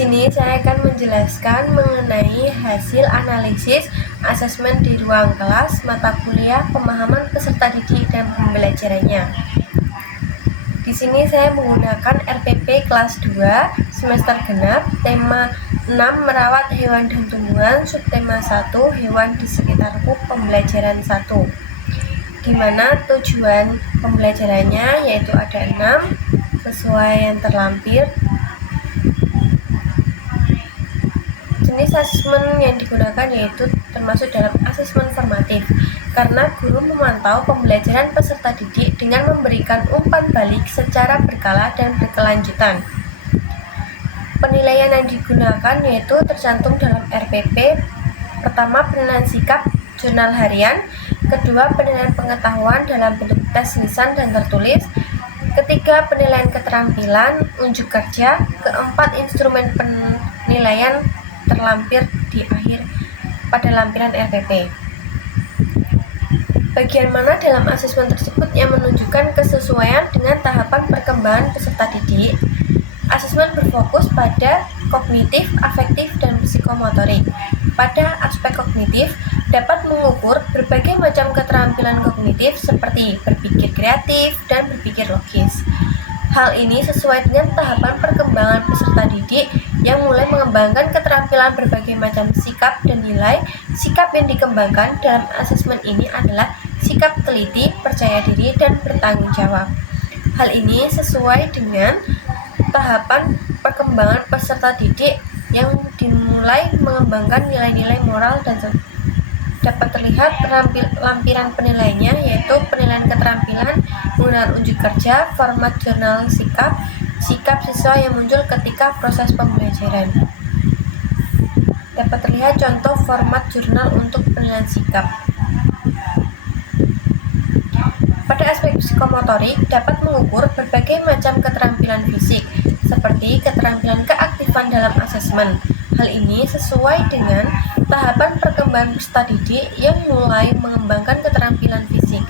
sini saya akan menjelaskan mengenai hasil analisis asesmen di ruang kelas mata kuliah pemahaman peserta didik dan pembelajarannya. Di sini saya menggunakan RPP kelas 2 semester genap, tema 6 merawat hewan dan tumbuhan, subtema 1 hewan di sekitarku, pembelajaran 1. Di mana tujuan pembelajarannya yaitu ada 6 sesuai yang terlampir. Jenis asesmen yang digunakan yaitu termasuk dalam asesmen formatif, karena guru memantau pembelajaran peserta didik dengan memberikan umpan balik secara berkala dan berkelanjutan. Penilaian yang digunakan yaitu tercantum dalam RPP. Pertama, penilaian sikap jurnal harian. Kedua, penilaian pengetahuan dalam bentuk tes lisan dan tertulis. Ketiga, penilaian keterampilan unjuk kerja. Keempat, instrumen penilaian terlampir di akhir pada lampiran RPP. Bagian mana dalam asesmen tersebut yang menunjukkan kesesuaian dengan tahapan perkembangan peserta didik? Asesmen berfokus pada kognitif, afektif, dan psikomotorik. Pada aspek kognitif, dapat mengukur berbagai macam keterampilan kognitif seperti berpikir kreatif dan berpikir logis. Hal ini sesuai dengan tahapan perkembangan peserta didik yang mulai mengembangkan keterampilan berbagai macam sikap dan nilai. Sikap yang dikembangkan dalam asesmen ini adalah sikap teliti, percaya diri, dan bertanggung jawab. Hal ini sesuai dengan tahapan perkembangan peserta didik yang dimulai mengembangkan nilai-nilai moral dan dapat terlihat lampiran penilaiannya yaitu penilaian keterampilan menggunakan unjuk kerja, format jurnal sikap siswa yang muncul ketika proses pembelajaran. Dapat terlihat contoh format jurnal untuk penilaian sikap. Pada aspek psikomotorik dapat mengukur berbagai macam keterampilan fisik seperti keterampilan keaktifan dalam asesmen. Hal ini sesuai dengan tahapan perkembangan peserta didik yang mulai mengembangkan keterampilan fisik.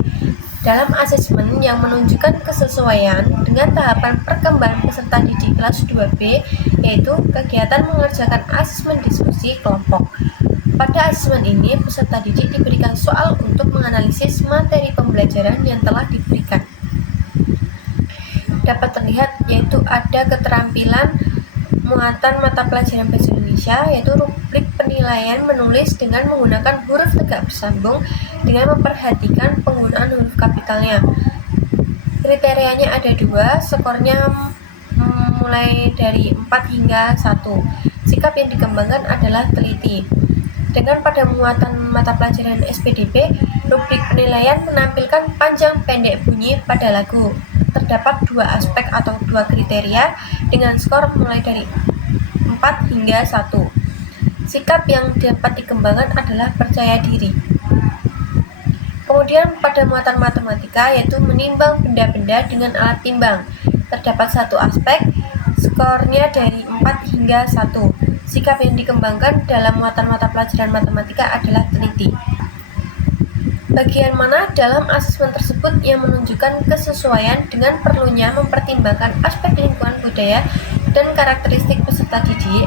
Dalam asesmen yang menunjukkan kesesuaian dengan tahapan perkembangan peserta didik kelas 2B, yaitu kegiatan mengerjakan asesmen diskusi kelompok. Pada asesmen ini, peserta didik diberikan soal untuk menganalisis materi pembelajaran yang telah diberikan. Dapat terlihat yaitu ada keterampilan muatan mata pelajaran bahasa Indonesia, yaitu rubrik penilaian menulis dengan menggunakan huruf tegak bersambung dengan memperhatikan penggunaan huruf kapitalnya. Kriterianya ada 2, skornya mulai dari 4 hingga 1. Sikap yang dikembangkan adalah teliti. Dengan pada muatan mata pelajaran SPDB, rubrik penilaian menampilkan panjang pendek bunyi pada lagu. Terdapat 2 aspek atau 2 kriteria dengan skor mulai dari 4 hingga 1. Sikap yang dapat dikembangkan adalah percaya diri. Kemudian pada muatan matematika yaitu menimbang benda-benda dengan alat timbang. Terdapat 1 aspek, skornya dari 4 hingga 1. Sikap yang dikembangkan dalam muatan mata pelajaran matematika adalah teliti. Bagian mana dalam asesmen tersebut yang menunjukkan kesesuaian dengan perlunya mempertimbangkan aspek lingkungan budaya dan karakteristik peserta didik?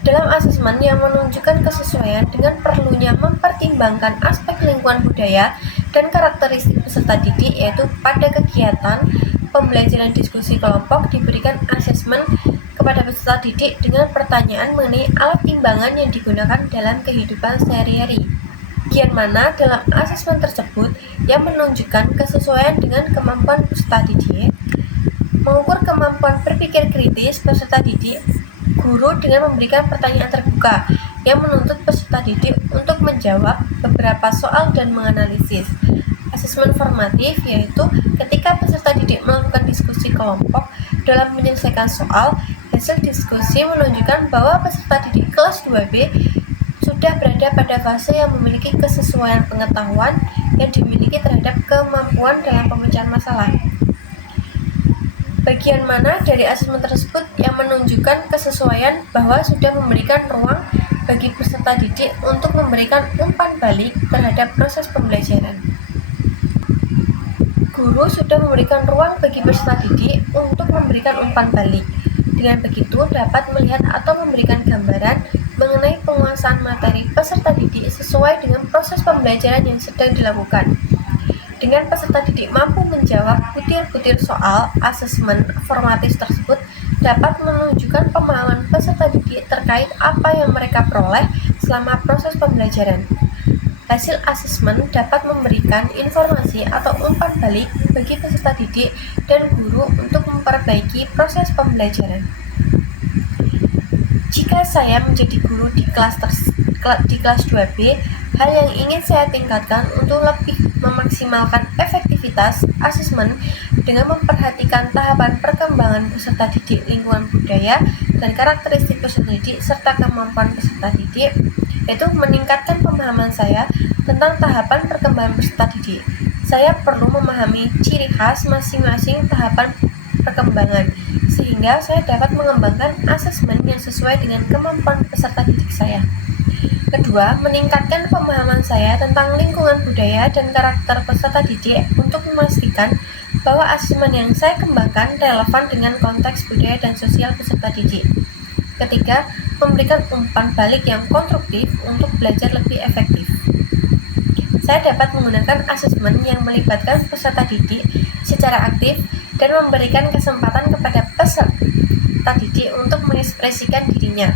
Dalam asesmen yang menunjukkan kesesuaian dengan perlunya mempertimbangkan aspek lingkungan budaya dan karakteristik peserta didik, yaitu pada kegiatan pembelajaran diskusi kelompok diberikan asesmen kepada peserta didik dengan pertanyaan mengenai alat timbangan yang digunakan dalam kehidupan sehari-hari. Bagian mana dalam asesmen tersebut yang menunjukkan kesesuaian dengan kemampuan peserta didik? Mengukur kemampuan berpikir kritis peserta didik, guru dengan memberikan pertanyaan terbuka yang menuntut peserta didik untuk menjawab beberapa soal dan menganalisis. Asesmen formatif yaitu ketika peserta didik melakukan diskusi kelompok dalam menyelesaikan soal, hasil diskusi menunjukkan bahwa peserta didik kelas 2B sudah berada pada fase yang memiliki kesesuaian pengetahuan yang dimiliki terhadap kemampuan dalam pemecahan masalah. Bagian mana dari asesmen tersebut yang menunjukkan kesesuaian bahwa sudah memberikan ruang bagi peserta didik untuk memberikan umpan balik terhadap proses pembelajaran? Guru sudah memberikan ruang bagi peserta didik untuk memberikan umpan balik. Dengan begitu, dapat melihat atau memberikan gambaran mengenai penguasaan materi peserta didik sesuai dengan proses pembelajaran yang sedang dilakukan. Dengan peserta didik mampu menjawab butir-butir soal asesmen formatif tersebut, dapat menunjukkan pemahaman peserta didik terkait apa yang mereka peroleh selama proses pembelajaran. Hasil asesmen dapat memberikan informasi atau umpan balik bagi peserta didik dan guru untuk memperbaiki proses pembelajaran. Jika saya menjadi guru di kelas 2B, hal yang ingin saya tingkatkan untuk lebih memaksimalkan efektivitas asesmen dengan memperhatikan tahapan perkembangan peserta didik, lingkungan budaya, dan karakteristik peserta didik serta kemampuan peserta didik, yaitu meningkatkan pemahaman saya tentang tahapan perkembangan peserta didik. Saya perlu memahami ciri khas masing-masing tahapan perkembangan, sehingga saya dapat mengembangkan asesmen yang sesuai dengan kemampuan peserta didik saya. Kedua, meningkatkan pemahaman saya tentang lingkungan budaya dan karakter peserta didik untuk memastikan bahwa asesmen yang saya kembangkan relevan dengan konteks budaya dan sosial peserta didik. Ketiga, memberikan umpan balik yang konstruktif untuk belajar lebih efektif. Saya dapat menggunakan asesmen yang melibatkan peserta didik secara aktif dan memberikan kesempatan kepada peserta didik untuk mengekspresikan dirinya,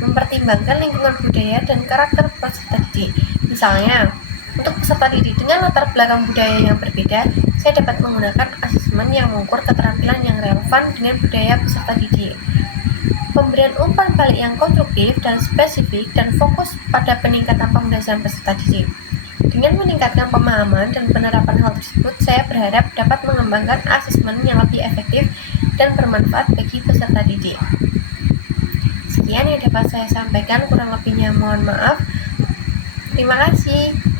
mempertimbangkan lingkungan budaya dan karakter peserta didik. Misalnya, untuk peserta didik dengan latar belakang budaya yang berbeda, saya dapat menggunakan asesmen yang mengukur keterampilan yang relevan dengan budaya peserta didik. Pemberian umpan balik yang konstruktif dan spesifik dan fokus pada peningkatan pembelajaran peserta didik. Dengan meningkatkan pemahaman dan penerapan hal tersebut, saya berharap dapat mengembangkan asesmen yang lebih efektif dan bermanfaat bagi peserta didik. Sekian yang dapat saya sampaikan, kurang lebihnya mohon maaf. Terima kasih.